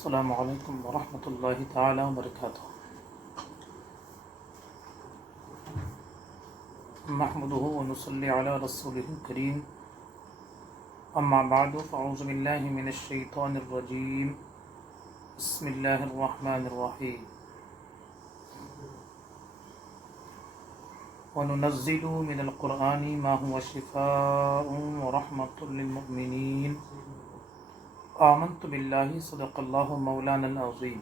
السلام علیکم ورحمۃ اللہ تعالی وبرکاتہ۔ نحمدہ ونصلی علی رسولہ الکریم، اما بعد فاعوذ باللہ من الشیطان الرجیم، بسم اللہ الرحمن الرحیم۔ وَنُنَزِّلُ مِنَ الْقُرْآنِ مَا هُوَ شِفَاءٌ وَرَحْمَةٌ لِّلْمُؤْمِنِينَ آمنت باللہ صدق اللہ مولانا العظیم۔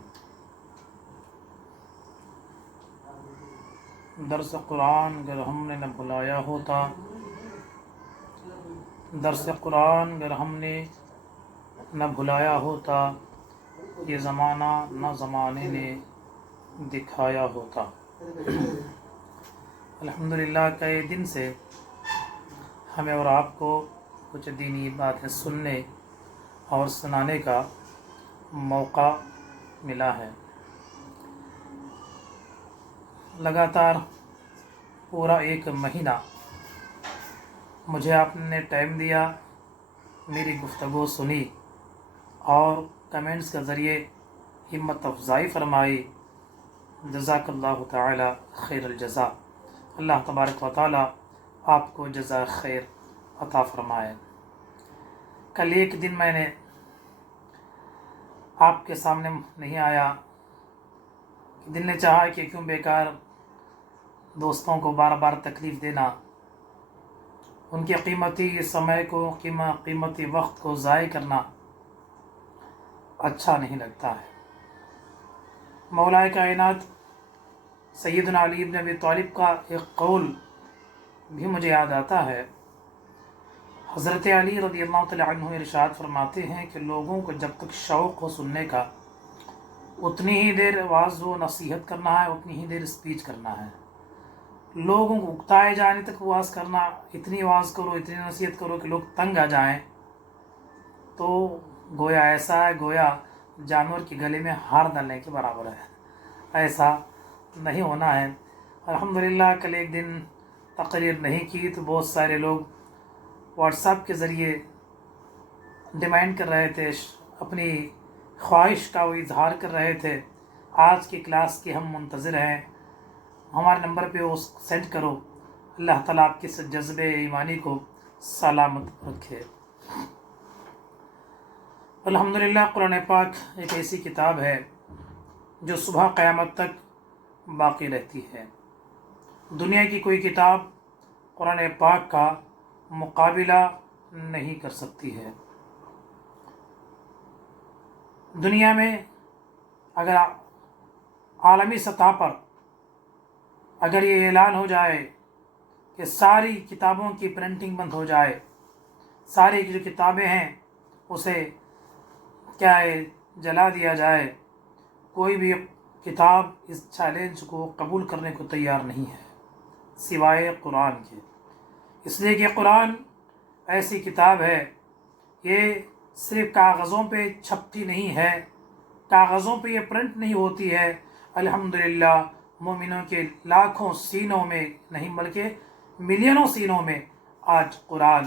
درس قرآن اگر ہم نے نہ بھلایا ہوتا، درس قرآن اگر ہم نے نہ بھلایا ہوتا، یہ زمانہ نہ زمانے نے دکھایا ہوتا۔ الحمدللہ کئی دن سے ہمیں اور آپ کو کچھ دینی باتیں سننے اور سنانے کا موقع ملا ہے۔ لگاتار پورا ایک مہینہ مجھے آپ نے ٹائم دیا، میری گفتگو سنی اور کمنٹس کے ذریعے ہمت افزائی فرمائی۔ جزاک اللہ تعالی خیر الجزا۔ اللہ تبارک و تعالی آپ کو جزا خیر عطا فرمائے۔ کل ایک دن میں نے آپ کے سامنے نہیں آیا، دل نے چاہا کہ کیوں بیکار دوستوں کو بار بار تکلیف دینا، ان کے قیمتی سمے کو قیمتی وقت کو ضائع کرنا اچھا نہیں لگتا ہے۔ مولا کائنات سیدنا علی بن ابی طالب کا ایک قول بھی مجھے یاد آتا ہے۔ حضرت علی رضی اللہ تعالیٰ عنہ ارشاد فرماتے ہیں کہ لوگوں کو جب تک شوق ہو سننے کا، اتنی ہی دیر وعظ و نصیحت کرنا ہے، اتنی ہی دیر اسپیچ کرنا ہے۔ لوگوں کو اکتائے جانے تک وعظ کرنا، اتنی وعظ کرو، اتنی نصیحت کرو کہ لوگ تنگ آ جائیں، تو گویا ایسا ہے گویا جانور کے گلے میں ہار ڈالنے کے برابر ہے۔ ایسا نہیں ہونا ہے۔ الحمدللہ کل ایک دن تقریر نہیں کی تو بہت سارے لوگ واٹس ایپ کے ذریعے ڈیمانڈ کر رہے تھے، اپنی خواہش کا وہ اظہار کر رہے تھے، آج کی کلاس کے ہم منتظر ہیں، ہمارے نمبر پہ وہ سینڈ کرو۔ اللہ تعالیٰ آپ کے اس جذبے ایمانی کو سلامت رکھے۔ الحمدللہ قرآن پاک ایک ایسی کتاب ہے جو صبح قیامت تک باقی رہتی ہے۔ دنیا کی کوئی کتاب قرآن پاک کا مقابلہ نہیں کر سکتی ہے۔ دنیا میں اگر عالمی سطح پر اگر یہ اعلان ہو جائے کہ ساری کتابوں کی پرنٹنگ بند ہو جائے، ساری جو کتابیں ہیں اسے کیا ہے جلا دیا جائے، کوئی بھی کتاب اس چیلنج کو قبول کرنے کو تیار نہیں ہے سوائے قرآن کے۔ اس لیے کہ قرآن ایسی کتاب ہے، یہ صرف کاغذوں پہ چھپتی نہیں ہے، کاغذوں پہ یہ پرنٹ نہیں ہوتی ہے۔ الحمدللہ مومنوں کے لاکھوں سینوں میں نہیں بلکہ ملینوں سینوں میں آج قرآن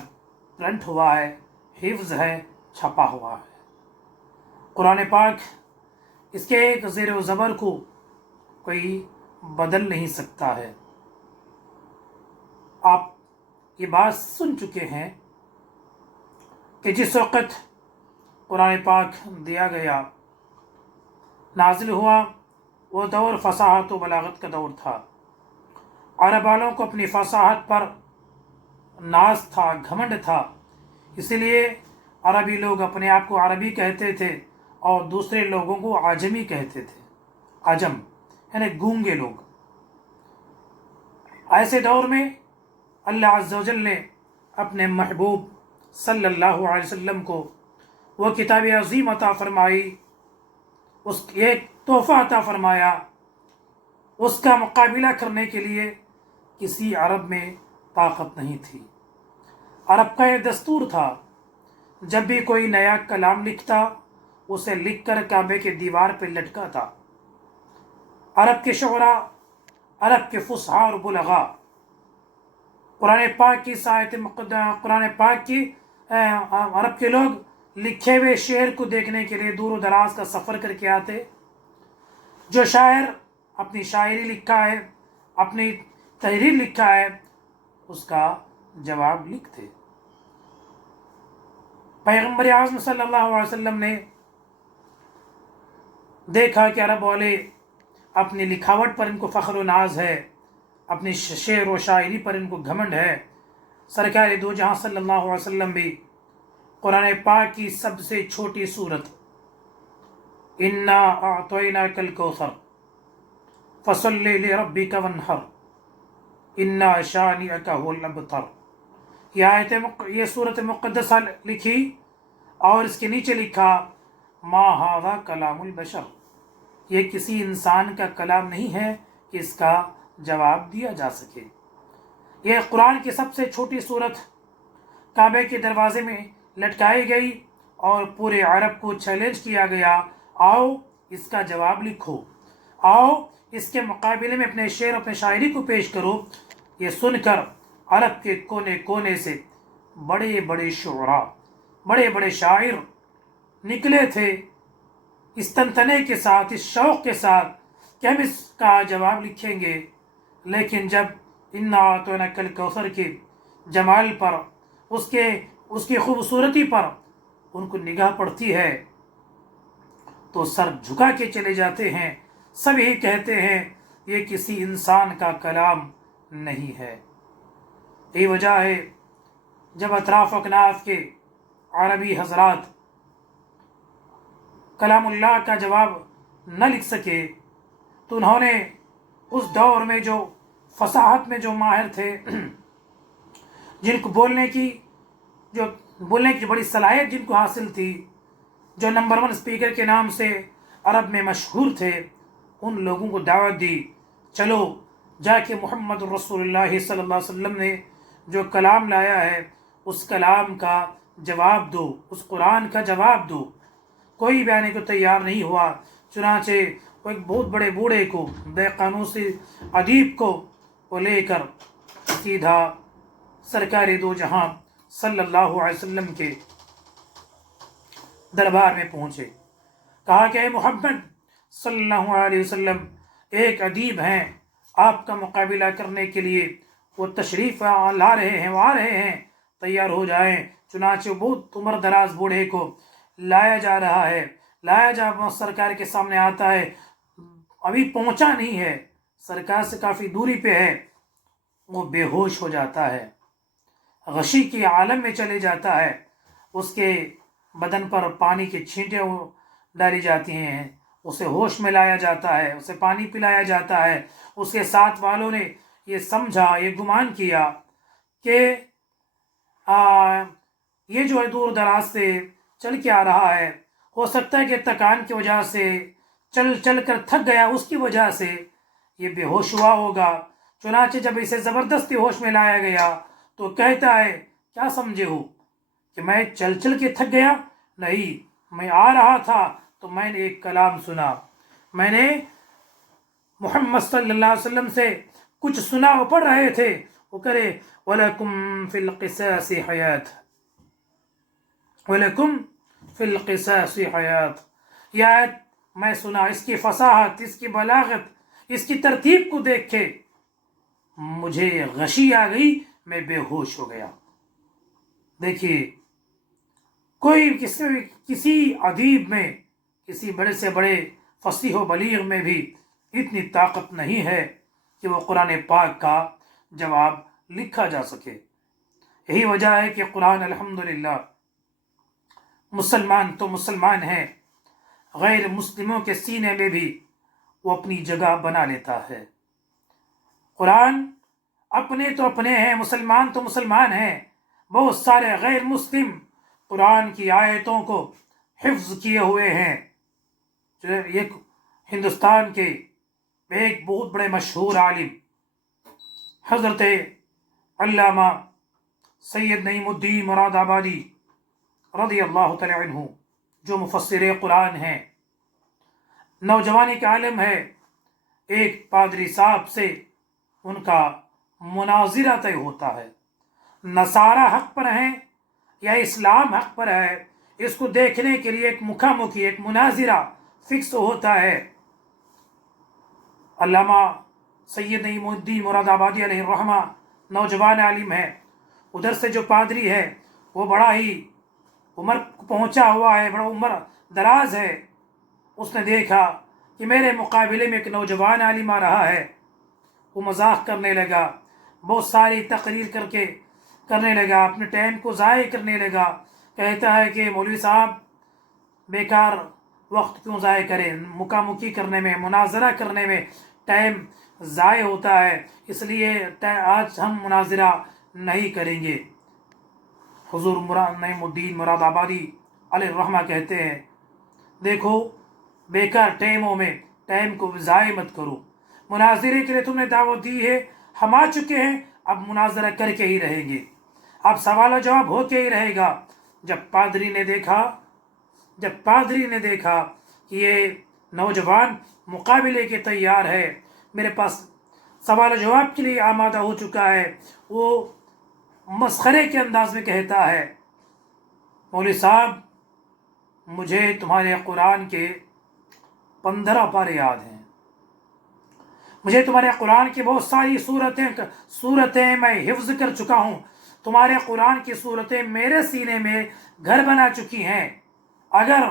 پرنٹ ہوا ہے، حفظ ہے، چھپا ہوا ہے۔ قرآن پاک اس کے ایک زیر و زبر کو کوئی بدل نہیں سکتا ہے۔ آپ یہ بات سن چکے ہیں کہ جس وقت قرآن پاک دیا گیا، نازل ہوا، وہ دور فصاحت و بلاغت کا دور تھا۔ عرب والوں کو اپنی فصاحت پر ناز تھا، گھمنڈ تھا، اسی لیے عربی لوگ اپنے آپ کو عربی کہتے تھے اور دوسرے لوگوں کو عجمی کہتے تھے۔ عجم یعنی گونگے لوگ۔ ایسے دور میں اللہ عز و جل نے اپنے محبوب صلی اللہ علیہ وسلم کو وہ کتاب عظیم عطا فرمائی، اس ایک تحفہ عطا فرمایا۔ اس کا مقابلہ کرنے کے لیے کسی عرب میں طاقت نہیں تھی۔ عرب کا یہ دستور تھا، جب بھی کوئی نیا کلام لکھتا اسے لکھ کر کعبے کے دیوار پہ لٹکاتا۔ عرب کے شعراء، عرب کے فصحاء اور بلغاء قرآن پاک کی قرآن پاک کی عرب کے لوگ لکھے ہوئے شعر کو دیکھنے کے لیے دور و دراز کا سفر کر کے آتے. جو شاعر اپنی شاعری لکھا ہے، اپنی تحریر لکھا ہے، اس کا جواب لکھتے. پیغمبر اعظم صلی اللہ علیہ وسلم نے دیکھا کہ عرب والے اپنی لکھاوٹ پر ان کو فخر و ناز ہے، اپنی شعر و شاعری پر ان کو گھمنڈ ہے. سرکار دو جہاں صلی اللہ علیہ وسلم بھی قرآن پاک کی سب سے چھوٹی صورت انا اعطیناک الکوثر فصلی لربک وانحر انا شانئک هو الابتر، یہ صورت مقدسہ لکھی اور اس کے نیچے لکھا ما ھذا کلام البشر، یہ کسی انسان کا کلام نہیں ہے کہ اس کا جواب دیا جا سکے. یہ قرآن کی سب سے چھوٹی صورت کعبے کے دروازے میں لٹکائی گئی اور پورے عرب کو چیلنج کیا گیا، آؤ اس کا جواب لکھو، آؤ اس کے مقابلے میں اپنے شعر اپنے شاعری کو پیش کرو. یہ سن کر عرب کے کونے کونے سے بڑے بڑے شعراء، بڑے بڑے شاعر نکلے تھے اس تنتنے کے ساتھ، اس شوق کے ساتھ کہ ہم اس کا جواب لکھیں گے. لیکن جب انا اعطیناک الکوثر کے جمال پر، اس کی خوبصورتی پر ان کو نگاہ پڑتی ہے تو سر جھکا کے چلے جاتے ہیں. سب یہی کہتے ہیں یہ کسی انسان کا کلام نہیں ہے. یہی وجہ ہے جب اطراف و اکناف کے عربی حضرات کلام اللہ کا جواب نہ لکھ سکے تو انہوں نے اس دور میں جو فصاحت میں جو ماہر تھے، جن کو بولنے کی بڑی صلاحیت جن کو حاصل تھی، جو نمبر 1 اسپیکر کے نام سے عرب میں مشہور تھے، ان لوگوں کو دعوت دی، چلو جا کے محمد رسول اللہ صلی اللہ علیہ وسلم نے جو کلام لایا ہے اس کلام کا جواب دو، اس قرآن کا جواب دو. کوئی بھی آنے کو تیار نہیں ہوا. چنانچہ وہ ایک بہت بڑے بوڑھے کو، بے قانوسی ادیب کو وہ لے کر سیدھا سرکار دو جہاں صلی اللہ علیہ وسلم کے دربار میں پہنچے. کہا کہ اے محمد صلی اللہ علیہ وسلم، ایک ادیب ہیں آپ کا مقابلہ کرنے کے لیے، وہ تشریف لا رہے ہیں، وہ آ رہے ہیں، تیار ہو جائیں. چنانچہ بہت عمر دراز بوڑھے کو لایا جا رہا ہے. سرکار کے سامنے آتا ہے، ابھی پہنچا نہیں ہے، سرکار سے کافی دوری پہ ہے. وہ بے ہوش ہو جاتا ہے، غشی کے عالم میں چلے جاتا ہے. اس کے بدن پر پانی کے چھینٹیں ڈالی جاتی ہیں، اسے ہوش میں لایا جاتا ہے، اسے پانی پلایا جاتا ہے. اس کے ساتھ والوں نے یہ سمجھا، یہ گمان کیا کہ یہ جو ہے دور دراز سے چل کے آ رہا ہے، ہو سکتا ہے کہ تکان کی وجہ سے، چل کر تھک گیا، اس کی وجہ سے یہ بے ہوش ہوا ہوگا. چنانچہ جب اسے زبردستی ہوش میں لایا گیا تو کہتا ہے کیا سمجھے ہو کہ میں چل کے تھک گیا؟ نہیں، میں آ رہا تھا تو میں نے ایک کلام سنا، میں نے محمد صلی اللہ علیہ وسلم سے کچھ سنا. وہ پڑھ رہے تھے، وہ کرے وَلَكُمْ فِي الْقِصَاصِ حَيَاةٌ، وَلَكُمْ فِي الْقِصَاصِ حَيَاةٌ. یہ آیت میں سنا، اس کی فصاحت، اس کی بلاغت، اس کی ترتیب کو دیکھ کے مجھے غشی آ گئی، میں بے ہوش ہو گیا. دیکھیے، کوئی کسی ادیب میں، کسی بڑے سے بڑے فصیح و بلیغ میں بھی اتنی طاقت نہیں ہے کہ وہ قرآن پاک کا جواب لکھا جا سکے. یہی وجہ ہے کہ قرآن الحمدللہ مسلمان تو مسلمان ہیں، غیر مسلموں کے سینے میں بھی وہ اپنی جگہ بنا لیتا ہے. قرآن اپنے تو اپنے ہیں، مسلمان تو مسلمان ہیں. بہت سارے غیر مسلم قرآن کی آیتوں کو حفظ کیے ہوئے ہیں. ایک ہندوستان کے ایک بہت بڑے مشہور عالم حضرت علامہ سید نعیم الدین مراد آبادی رضی اللہ تعالی عنہ، جو مفسر قرآن ہیں، نوجوانی کا عالم ہے، ایک پادری صاحب سے ان کا مناظرہ طے ہوتا ہے. نصارہ حق پر ہیں یا اسلام حق پر ہے، اس کو دیکھنے کے لیے ایک مکھامکی ایک مناظرہ فکس ہوتا ہے۔ علامہ سید نعیم الدین مراد آبادی علیہ الرحمہ نوجوان عالم ہے، ادھر سے جو پادری ہے وہ بڑا ہی عمر پہنچا ہوا ہے، بڑا عمر دراز ہے۔ اس نے دیکھا کہ میرے مقابلے میں ایک نوجوان عالم آ رہا ہے، وہ مذاق کرنے لگا، بہت ساری تقریر کرنے لگا، اپنے ٹائم کو ضائع کرنے لگا، کہتا ہے کہ مولوی صاحب بیکار وقت کیوں ضائع کریں، مکامکی کرنے میں مناظرہ کرنے میں ٹائم ضائع ہوتا ہے، اس لیے آج ہم مناظرہ نہیں کریں گے۔ حضور نعیم الدین مراد آبادی علیہ الرحمہ کہتے ہیں دیکھو بیکار ٹائموں میں ٹائم کو ضائع مت کرو، مناظرے کے لیے تم نے دعوت دی ہے، ہم آ چکے ہیں، اب مناظرہ کر کے ہی رہیں گے، اب سوال و جواب ہو کے ہی رہے گا۔ جب پادری نے دیکھا کہ یہ نوجوان مقابلے کے تیار ہے، میرے پاس سوال و جواب کے لیے آمادہ ہو چکا ہے، وہ مسخرے کے انداز میں کہتا ہے مولوی صاحب مجھے تمہارے قرآن کے 15 پارے یاد ہیں، مجھے تمہارے قرآن کی بہت ساری صورتیں میں حفظ کر چکا ہوں، تمہارے قرآن کی صورتیں میرے سینے میں گھر بنا چکی ہیں، اگر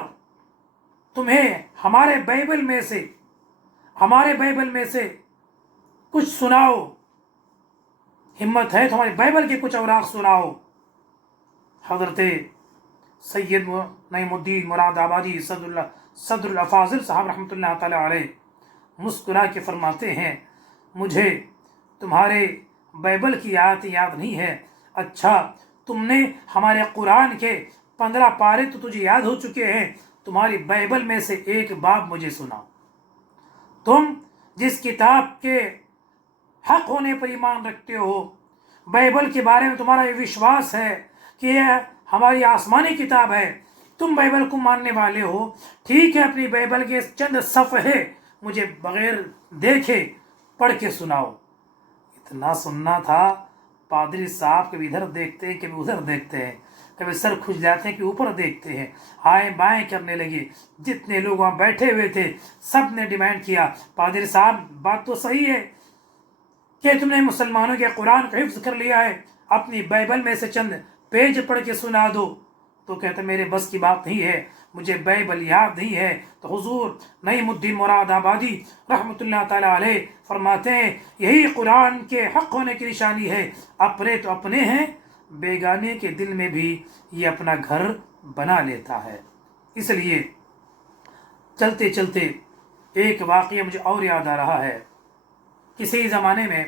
تمہیں ہمارے بائبل میں سے کچھ سناؤ، ہمت ہے تمہاری بائبل کے کچھ اوراق سناؤ۔ حضرت سید نعیم الدین مراد آبادی صدر الافاضل صاحب رحمۃ اللہ تعالی علیہ مسکرا کے فرماتے ہیں مجھے تمہارے بائبل کی آیت یاد نہیں ہے، اچھا تم نے ہمارے قرآن کے 15 پارے تو تجھے یاد ہو چکے ہیں، تمہاری بائبل میں سے ایک باب مجھے سنا، تم جس کتاب کے حق ہونے پر ایمان رکھتے ہو، بائبل کے بارے میں تمہارا یہ وشواس ہے کہ یہ ہماری آسمانی کتاب ہے، تم بائبل کو ماننے والے ہو، ٹھیک ہے اپنی بائبل کے چند صفحے مجھے بغیر دیکھے پڑھ کے سناؤ۔ اتنا سننا تھا، پادری صاحب کبھی ادھر دیکھتے ہیں کبھی ادھر دیکھتے ہیں، کبھی سر کھجلاتے ہیں کہ اوپر دیکھتے ہیں، آئیں بائیں کرنے لگے، جتنے لوگ وہاں بیٹھے ہوئے تھے سب نے ڈیمانڈ کیا پادری صاحب بات تو صحیح ہے کہ تم نے مسلمانوں کے قرآن کو حفظ کر لیا ہے، اپنی بائبل میں سے چند پیج پڑھ کے سنا دو۔ تو کہتے میرے بس کی بات نہیں ہے، مجھے بائبل یاد نہیں ہے۔ تو حضور نعیم الدین مراد آبادی رحمۃ اللہ تعالی علیہ فرماتے ہیں یہی قرآن کے حق ہونے کی نشانی ہے، اپنے تو اپنے ہیں، بیگانے کے دل میں بھی یہ اپنا گھر بنا لیتا ہے۔ اس لیے چلتے چلتے ایک واقعہ مجھے اور یاد آ رہا ہے، کسی زمانے میں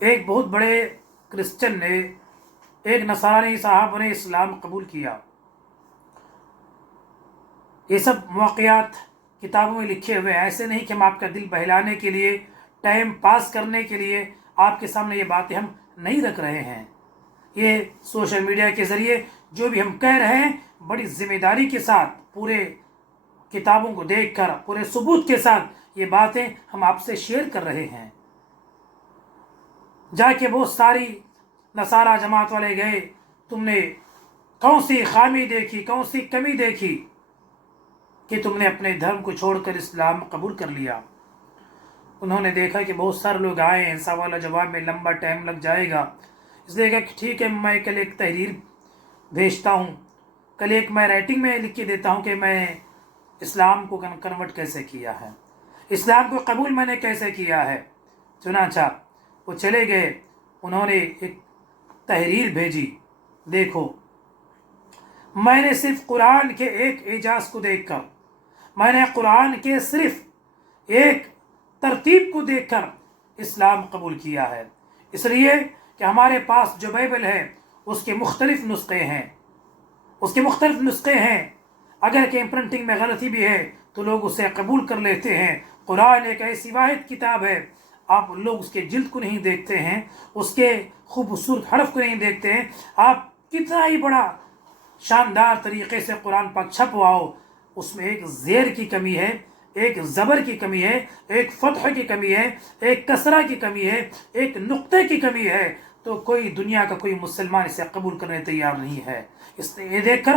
ایک بہت بڑے کرسچن نے ایک نصرانی صاحب نے اسلام قبول کیا۔ یہ سب واقعات کتابوں میں لکھے ہوئے ہیں، ایسے نہیں کہ ہم آپ کا دل بہلانے کے لیے ٹائم پاس کرنے کے لیے آپ کے سامنے یہ باتیں ہم نہیں رکھ رہے ہیں، یہ سوشل میڈیا کے ذریعے جو بھی ہم کہہ رہے ہیں بڑی ذمہ داری کے ساتھ پورے کتابوں کو دیکھ کر پورے ثبوت کے ساتھ یہ باتیں ہم آپ سے شیئر کر رہے ہیں۔ جا کے بہت ساری نصارہ جماعت والے گئے، تم نے کون سی خامی دیکھی، کون سی کمی دیکھی کہ تم نے اپنے دھرم کو چھوڑ کر اسلام قبول کر لیا؟ انہوں نے دیکھا کہ بہت سارے لوگ آئے ہیں، سوال و جواب میں لمبا ٹائم لگ جائے گا، اس لیے کہا کہ ٹھیک ہے میں کل ایک تحریر بھیجتا ہوں، کل ایک میں رائٹنگ میں لکھ کے دیتا ہوں کہ میں اسلام کو کنورٹ کیسے کیا ہے، اسلام کو قبول میں نے کیسے کیا ہے۔ چنانچہ وہ چلے گئے، انہوں نے ایک تحریر بھیجی، دیکھو میں نے صرف قرآن کے ایک اعجاز کو دیکھ کر، میں نے قرآن کے صرف ایک ترتیب کو دیکھ کر اسلام قبول کیا ہے، اس لیے کہ ہمارے پاس جو بائبل ہے اس کے مختلف نسخے ہیں، اگر کہ پرنٹنگ میں غلطی بھی ہے تو لوگ اسے قبول کر لیتے ہیں۔ قرآن ایک ایسی واحد کتاب ہے، آپ لوگ اس کے جلد کو نہیں دیکھتے ہیں، اس کے خوبصورت حرف کو نہیں دیکھتے ہیں، آپ کتنا ہی بڑا شاندار طریقے سے قرآن پاک چھپواؤ، اس میں ایک زیر کی کمی ہے، ایک زبر کی کمی ہے، ایک فتح کی کمی ہے، ایک کسرہ کی کمی ہے، ایک نقطے کی کمی ہے، تو کوئی دنیا کا کوئی مسلمان اسے قبول کرنے تیار نہیں ہے۔ اس نے یہ دیکھ کر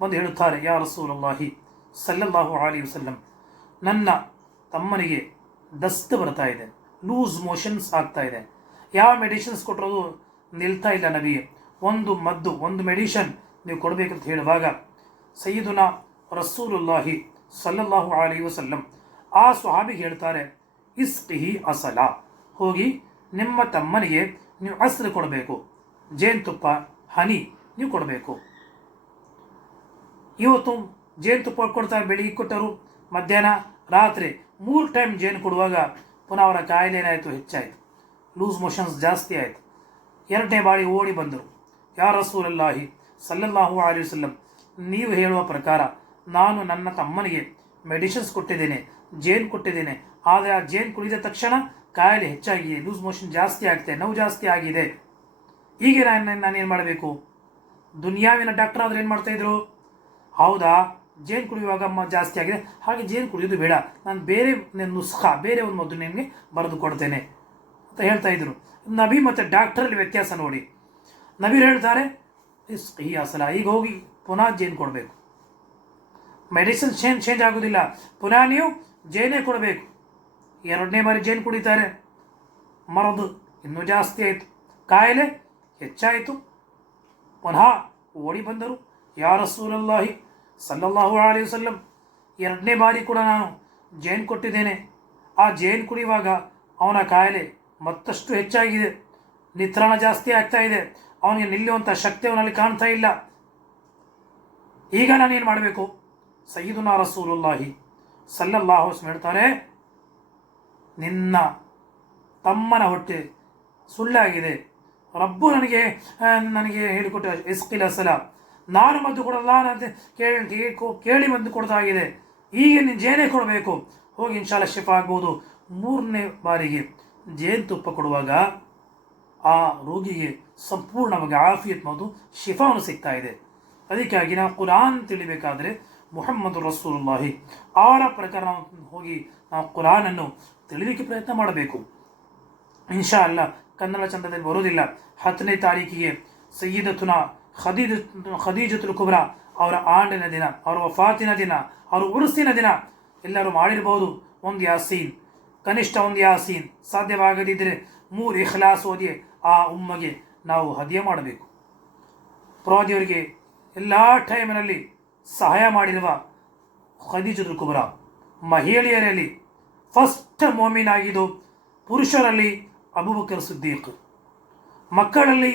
ಬಂದು ಹೇಳುತ್ತಾರೆ, ಯಾ ರಸೂಲುಲ್ಲಾಹಿ ಸಲ್ಲಲ್ಲಾಹು ಅಲೈಹಿ ವಸಲ್ಲಂ, ನನ್ನ ತಮ್ಮನಿಗೆ ದಸ್ತ್ ಬರ್ತಾ ಇದೆ, ಲೂಸ್ ಮೋಷನ್ಸ್ ಆಗ್ತಾ ಇದೆ, ಯಾವ ಮೆಡಿಸಿನ್ಸ್ ಕೊಟ್ಟರು ನಿಲ್ತಾ ಇಲ್ಲ ನಬಿಯೇ, ಒಂದು ಮೆಡಿಷನ್ ನೀವು ಕೊಡಬೇಕಂತ ಹೇಳುವಾಗ ಸಯ್ಯಿದುನಾ ರಸೂಲುಲ್ಲಾಹಿ ಸಲ್ಲಲ್ಲಾಹು ಅಲೈಹಿ ವಸಲ್ಲಂ ಆ ಸ್ವಹಾಬಿಗೆ ಹೇಳ್ತಾರೆ, ಇಸ್ಕಿಹಿ ಅಸಲ, ಹೋಗಿ ನಿಮ್ಮ ತಮ್ಮನಿಗೆ ನೀವು ಅಸ್ಲ್ ಕೊಡಬೇಕು, ಜೇನುತುಪ್ಪ ಹನಿ ನೀವು ಕೊಡಬೇಕು. ಇವತ್ತು ಜೇನುತುಪ್ಪ ಕೊಡ್ತಾರೆ, ಬೆಳಿಗ್ಗೆ ಕೊಟ್ಟರು, ಮಧ್ಯಾಹ್ನ, ರಾತ್ರಿ 3 ಟೈಮ್ ಜೇನು ಕೊಡುವಾಗ ಪುನಃ ಅವರ ಕಾಯಿಲೆ ಏನಾಯಿತು? ಹೆಚ್ಚಾಯಿತು, ಲೂಸ್ ಮೋಷನ್ಸ್ ಜಾಸ್ತಿ ಆಯಿತು. 2ನೇ ಬಾರಿ ಓಡಿ ಬಂದರು, ಯಾ ರಸೂಲುಲ್ಲಾಹಿ ಸಲ್ಲಲ್ಲಾಹು ಅಲೈಹಿ ವಸಲ್ಲಂ, ನೀವು ಹೇಳುವ ಪ್ರಕಾರ ನಾನು ನನ್ನ ತಮ್ಮನಿಗೆ ಮೆಡಿಸಿನ್ಸ್ ಕೊಟ್ಟಿದ್ದೇನೆ, ಜೇನು ಕೊಟ್ಟಿದ್ದೇನೆ, ಆದರೆ ಆ ಜೇನು ಕುಡಿದ ತಕ್ಷಣ ಕಾಯಿಲೆ ಹೆಚ್ಚಾಗಿದೆ, ಲೂಸ್ ಮೋಷನ್ ಜಾಸ್ತಿ ಆಗ್ತದೆ, ನೋವು ಜಾಸ್ತಿ ಆಗಿದೆ, ಹೀಗೆ ನಾನೇನು ಮಾಡಬೇಕು? ದುನಿಯಾವಿನ ಡಾಕ್ಟರ್ ಆದ್ರೆ ಏನು ಮಾಡ್ತಾಯಿದ್ರು? ಹೌದಾ, ಜೇನು ಕುಡಿಯುವಾಗ ಜಾಸ್ತಿ ಆಗಿದೆ, ಹಾಗೆ ಜೇನು ಕುಡಿಯೋದು ಬೇಡ, ನಾನು ಬೇರೆ ನುಸ್ಖಾ, ಬೇರೆ ಒಂದು ಮದ್ದು ನಿಮಗೆ ಬರೆದು ಕೊಡ್ತೇನೆ ಅಂತ ಹೇಳ್ತಾ ಇದ್ರು. ನಬಿ ಮತ್ತು ಡಾಕ್ಟರಲ್ಲಿ ವ್ಯತ್ಯಾಸ ನೋಡಿ. ನಬಿರು ಹೇಳ್ತಾರೆ ಈ ಅಸಲ ಈಗ ಹೋಗಿ ಪುನಃ ಜೇನು ಕೊಡಬೇಕು, ಮೆಡಿಸಿನ್ ಚೇಂಜ್ ಆಗೋದಿಲ್ಲ, ಪುನಃ ನೀವು ಜೇನೇ ಕೊಡಬೇಕು. 2ನೇ ಬಾರಿ ಜೇನು ಕುಡಿತಾರೆ, ಮರದು ಇನ್ನೂ ಜಾಸ್ತಿ ಆಯಿತು, ಕಾಯಿಲೆ ಹೆಚ್ಚಾಯಿತು. ಪುನಃ ಓಡಿ ಬಂದರು, ಯಾ ರಸೂಲಲ್ಲಾಹಿ ಸಲ್ಲಲ್ಲಾಹು ಅಲೈಹಿ ವಸಲ್ಲಂ, 2ನೇ ಬಾರಿ ಕೂಡ ನಾನು ಜೇನು ಕೊಟ್ಟಿದ್ದೇನೆ. ಆ ಜೇನು ಕುಡಿಯುವಾಗ ಅವನ ಕಾಯಿಲೆ ಮತ್ತಷ್ಟು ಹೆಚ್ಚಾಗಿದೆ, ನಿತ್ರಾಣ ಜಾಸ್ತಿ ಆಗ್ತಾ ಇದೆ, ಅವನಿಗೆ ನಿಲ್ಲುವಂಥ ಶಕ್ತಿ ಅವನಲ್ಲಿ ಕಾಣ್ತಾ ಇಲ್ಲ. ಈಗ ನಾನೇನು ಮಾಡಬೇಕು? ಸಯ್ಯಿದುನಾ ರಸೂಲುಲ್ಲಾಹಿ ಸಲ್ಲಲ್ಲಾಹು ಅಲೈಹಿ ವಸಲ್ಲಂ ಹೇಳ್ತಾರೆ, ನಿನ್ನ ತಮ್ಮನ ಹೊಟ್ಟೆ ಸುಳ್ಳಾಗಿದೆ, ರಬ್ಬು ನನಗೆ ಹೇಳಿಕೊಟ್ಟ ಇಸ್ಕಿಲ್ ಅಸಲ, ನಾನು ಮದ್ದು ಕೊಡಲ್ಲ, ಕೇಳಿ ಮದ್ದು ಕೊಡ್ತಾಗಿದೆ, ಈಗ ನೀನು ಜೇನೇ ಕೊಡಬೇಕು, ಹೋಗಿ ಇನ್ಶಾಲ್ಲ ಶಿಫಾ ಆಗ್ಬೋದು. 3ನೇ ಬಾರಿಗೆ ಜೇನುತುಪ್ಪ ಕೊಡುವಾಗ ಆ ರೋಗಿಗೆ ಸಂಪೂರ್ಣವಾಗಿ ಆಫಿಯತ್ ಮತ್ತು ಶಿಫಾವನ್ನು ಸಿಗ್ತಾ ಇದೆ. ಅದಕ್ಕಾಗಿ ನಾವು ಕುರಾನ್ ತಿಳಿಬೇಕಾದರೆ ಮುಹಮ್ಮದ್ ರಸೂಲುಲ್ಲಾಹಿ ಅವರ ಪ್ರಕಾರ ನಾವು ಹೋಗಿ ನಾವು ಕುರಾನನ್ನು ತಿಳಿಲಿಕ್ಕೆ ಪ್ರಯತ್ನ ಮಾಡಬೇಕು. ಇನ್ಶಾ ಅಲ್ಲ ಕನ್ನಡ ಚಂದದಲ್ಲಿ ಬರೋದಿಲ್ಲ. 10ನೇ ತಾರೀಕಿಗೆ ಸಯ್ಯಿದತುನಾ ಖದೀಜತುಲ್ ಕುಬ್ರಾ ಅವರ ಆಂಡಿನ ದಿನ, ಅವರ ವಫಾತಿನ ದಿನ, ಅವರ ಉರುಸಿನ ದಿನ. ಎಲ್ಲರೂ ಮಾಡಿರ್ಬೋದು 1 ಯಾಸೀನ್, ಕನಿಷ್ಠ 1 ಯಾಸೀನ್, ಸಾಧ್ಯವಾಗದಿದ್ದರೆ 3 ಇಖ್ಲಾಸ್ ಓದಿ ಆ ಉಮ್ಮಗೆ ನಾವು ಹದಿಯ ಮಾಡಬೇಕು. ಪ್ರವಾದಿಯವರಿಗೆ ಎಲ್ಲ ಟೈಮಿನಲ್ಲಿ ಸಹಾಯ ಮಾಡಿರುವ ಖದೀಜತುಲ್ ಕುಬ್ರಾ ಮಹಿಳೆಯರಲ್ಲಿ ಫಸ್ಟ್ ಮೋಮಿನ್ ಆಗಿದ್ದು, ಪುರುಷರಲ್ಲಿ ಅಬೂಬಕರ್ ಸಿದ್ದೀಕ್, ಮಕ್ಕಳಲ್ಲಿ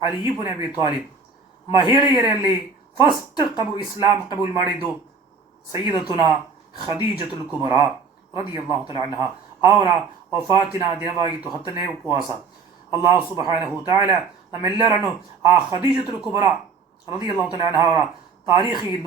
ಅಲಿ ಇಬ್ನ್ ಅಬಿ ತಾಲಿಬ್, ಮಹಿಳೆಯರಲ್ಲಿ ಫಸ್ಟ್ ಇಸ್ಲಾಂ ಕಬೂಲ್ ಮಾಡಿದ್ದು ಸಯ್ಯಿದತುನಾ ಖದೀಜತುಲ್ ಕುಬ್ರಾ ರದಿಯಲ್ಲಾಹು ತಆಲಾ ಅನ್ಹಾ. ಅವರ ವಫಾತಿನ ದಿನವಾಗಿತ್ತು 10ನೇ ಉಪವಾಸ. ಅಲ್ಲಾಹ್ ಸುಬ್ಹಾನಹು ತಆಲಾ ನಮ್ಮೆಲ್ಲರನ್ನು ಆ ಖದೀಜತುಲ್ ಕುಬ್ರಾ ರದಿಯಲ್ಲಾಹು ತಆಲಾ ಅನ್ಹಾ ಅವರ ತಾರೀಖಿಗೆ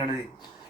ನಡೆದಿ.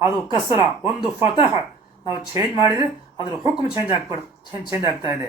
ಅದು ಕಸ್ರ, ಒಂದು ಫತಹ ನಾವು ಚೇಂಜ್ ಮಾಡಿದರೆ ಅದರ ಹುಕ್ಮ್ ಚೇಂಜ್ ಆಗ್ತಾ ಇದೆ.